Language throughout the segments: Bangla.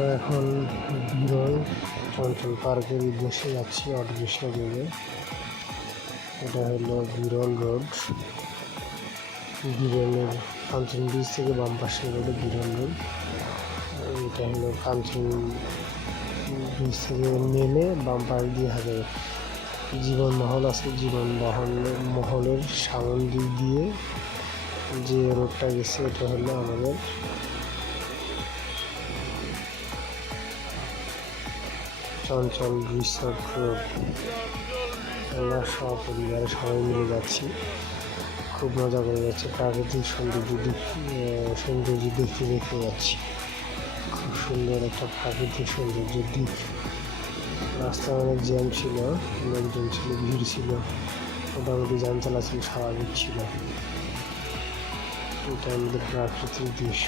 আমরা এখন বিরল চঞ্চল পার্কের উদ্দেশ্যে যাচ্ছি অটোরিক্সা যোগে। এটা হলো বিরল রোড। বিরলের কাঞ্চন ব্রিজ থেকে বাম পাশে রোডে বিরল রোড। এটা হলো কাঞ্চন ব্রিজ থেকে নেমে বাম পাশ দিয়ে হাতে জীবন মহল আছে। জীবন মহলের সামন দিক দিয়ে যে রোডটা গেছে এটা হলো আমাদের চঞ্চল রিসোর্ট রোড। আমরা সপরিবারে সবাই মিলে যাচ্ছি, খুব মজা করে যাচ্ছে। প্রাকৃতিক সৌন্দর্য দেখতে দেখতে যাচ্ছি। খুব সুন্দর একটা প্রাকৃতিক সৌন্দর্যের দিক। রাস্তায় অনেক জ্যাম ছিল, লোকজন ছিল, ভিড় ছিল, মোটামুটি যান চলাচল স্বাভাবিক ছিল। এটা আমাদের প্রাকৃতিক দৃশ্য,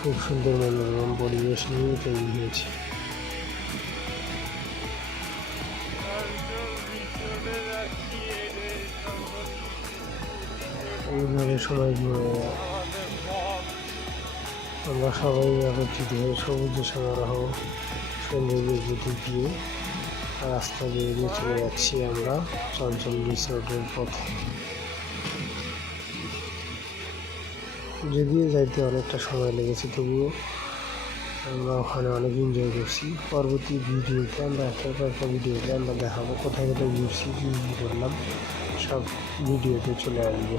খুব সুন্দর মনোরম পরিবেশ নিয়ে তৈরি হয়েছে। এইভাবে সময় আমরা সবাই একত্রিত হয়ে সবুজ সমারোহ সৌন্দর্যের দিক দিয়ে রাস্তা দিয়ে চলে যাচ্ছি আমরা চঞ্চল রিসোর্টের পথে। যদিও যাইতে অনেকটা সময় লেগেছে, তবুও আমরা ওখানে অনেক এনজয় করছি। পরবর্তী ভিডিওতে আমরা একটা ভিডিওতে আমরা দেখাবো কোথায় কোথায় ঘুরছি, কী কী করলাম, সব ভিডিওতে চলে আসবে।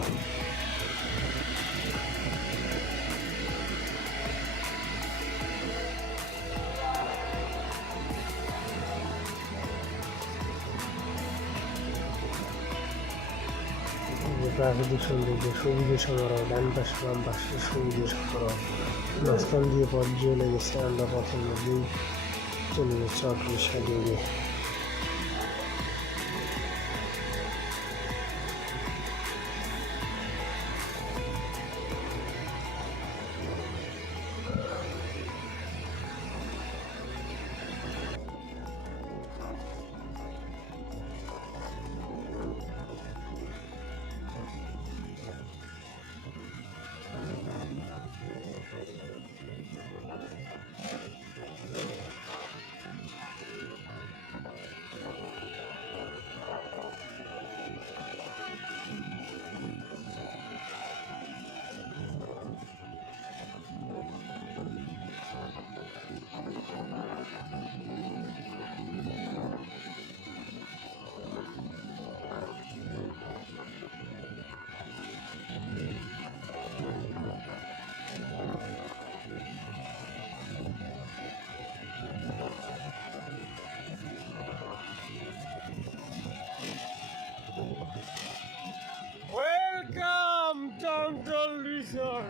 প্রাকৃতিক সৌন্দর্য, সবুজ সমারোহ, ডান পাশে বাম পাশে সবুজ সমারোহ, মাঝখান দিয়ে পথ চলে গেছে। আমরা পথের মধ্যেই চলে যাচ্ছি অটোরিক্সা যোগে। Welcome, Chঞ্চল Resort.